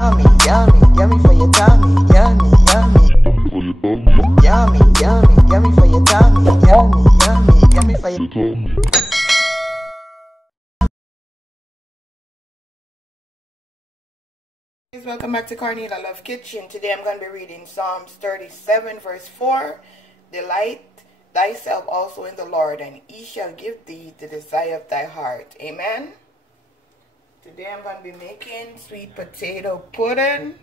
Yummy, yummy, yummy for your tummy. Yummy, yummy. Yummy, yummy, yummy for your tummy. Yummy, yummy, yummy for your tummy. Welcome back to Cornelialove Kitchen. Today I'm going to be reading Psalms 37 verse 4. Delight thyself also in the Lord, and he shall give thee the desire of thy heart. Amen. Today I'm going to be making sweet potato pudding.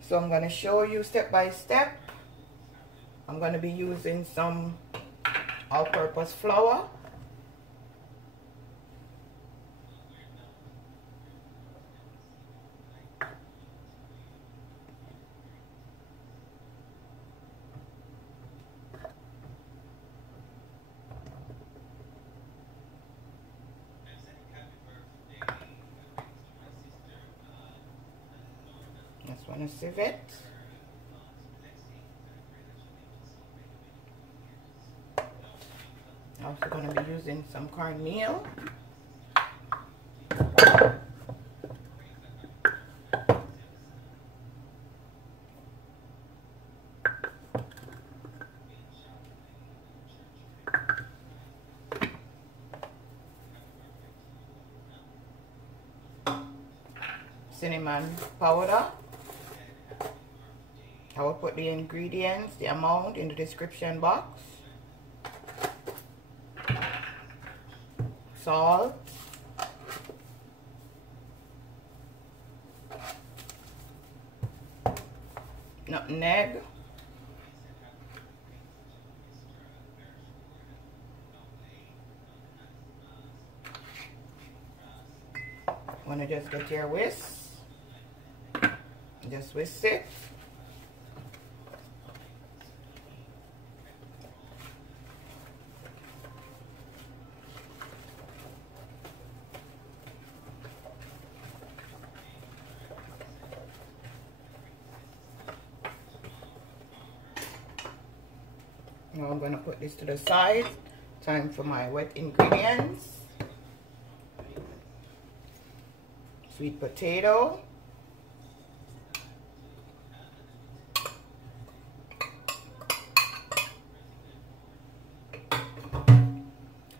So I'm going to show you step by step. I'm going to be using some all-purpose flour. Just want to sieve it. I'm also going to be using some cornmeal. Cinnamon powder. I will put the ingredients, the amount in the description box. Salt. Nutmeg. Want to just get your whisk. Just whisk it. Now I'm going to put this to the side. Time for my wet ingredients. Sweet potato.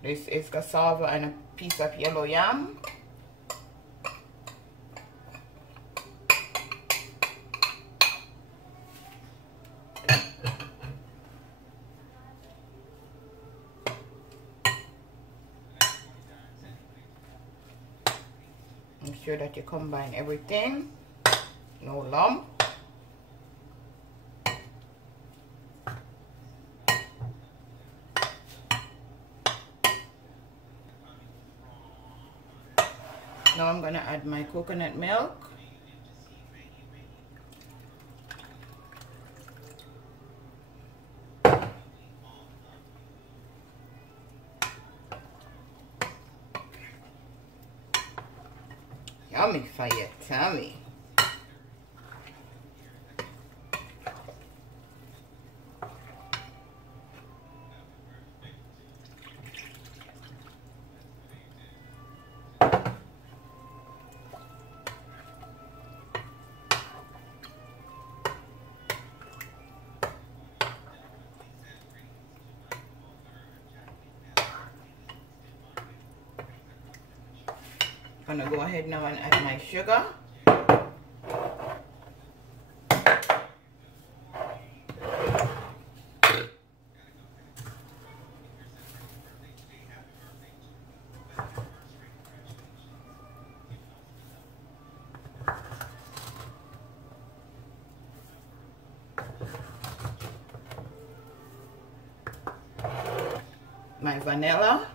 This is cassava and a piece of yellow yam. Make sure that you combine everything, no lump. Now I'm going to add my coconut milk. Yummy for your tummy. I'm gonna go ahead now and add my sugar. My vanilla.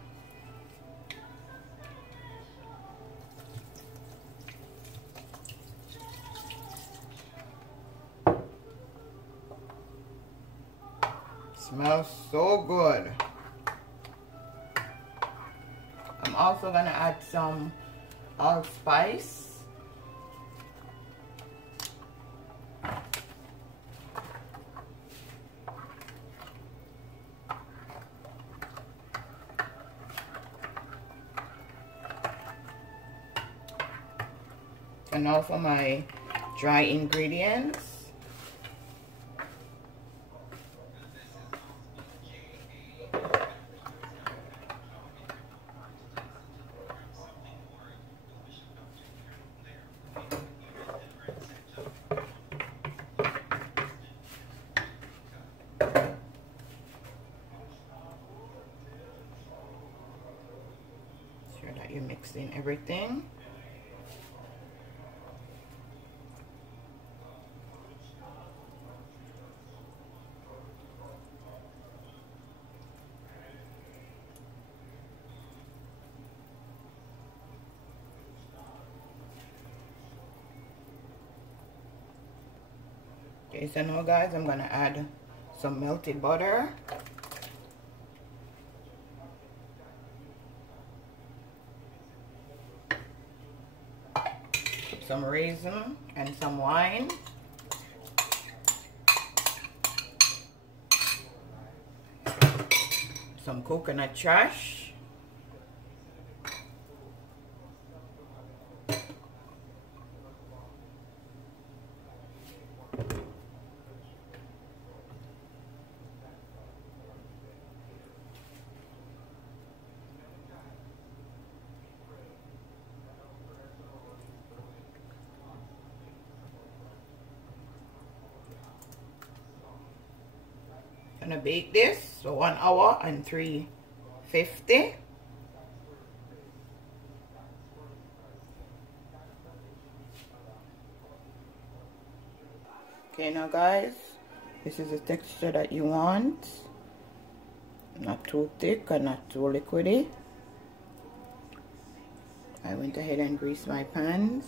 Smells so good. I'm also gonna add some allspice. And now for my dry ingredients. Sure that you mix in everything. Okay, so now guys, I'm gonna add some melted butter, some raisin and some wine, some coconut trash, gonna bake this for 1 hour and 350. Okay, now guys, this is the texture that you want. Not too thick and not too liquidy. I went ahead and greased my pans.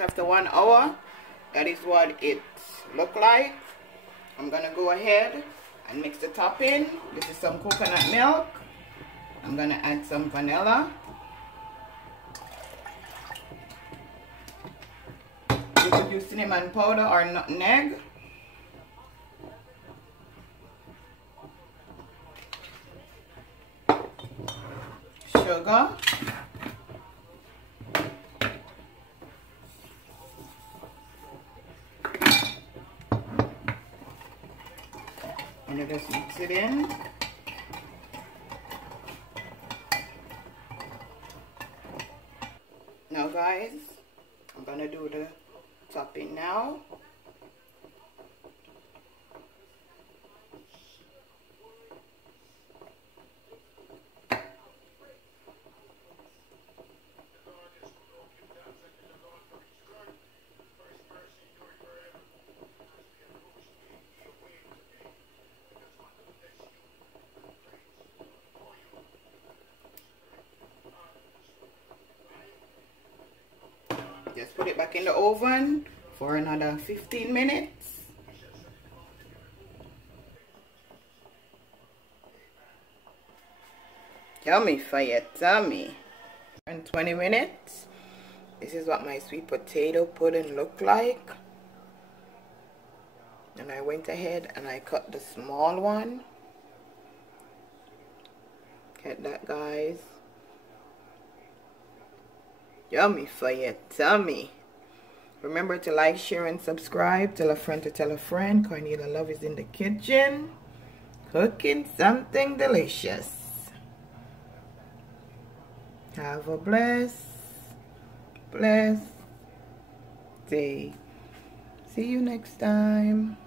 After 1 hour, that is what it look like. I'm gonna go ahead and mix the topping. This is some coconut milk. I'm gonna add some vanilla. You could use cinnamon powder or nutmeg. Sugar. And you just mix it in. Now guys, I'm gonna do the topping now. Just put it back in the oven for another 15 minutes. Yummy fire, tummy. And 20 minutes. This is what my sweet potato pudding look like. And I went ahead and I cut the small one. Get that, guys. Yummy for your tummy. Remember to like, share, and subscribe. Tell a friend to tell a friend. Cornelialove is in the kitchen cooking something delicious. Have a blessed day. See you next time.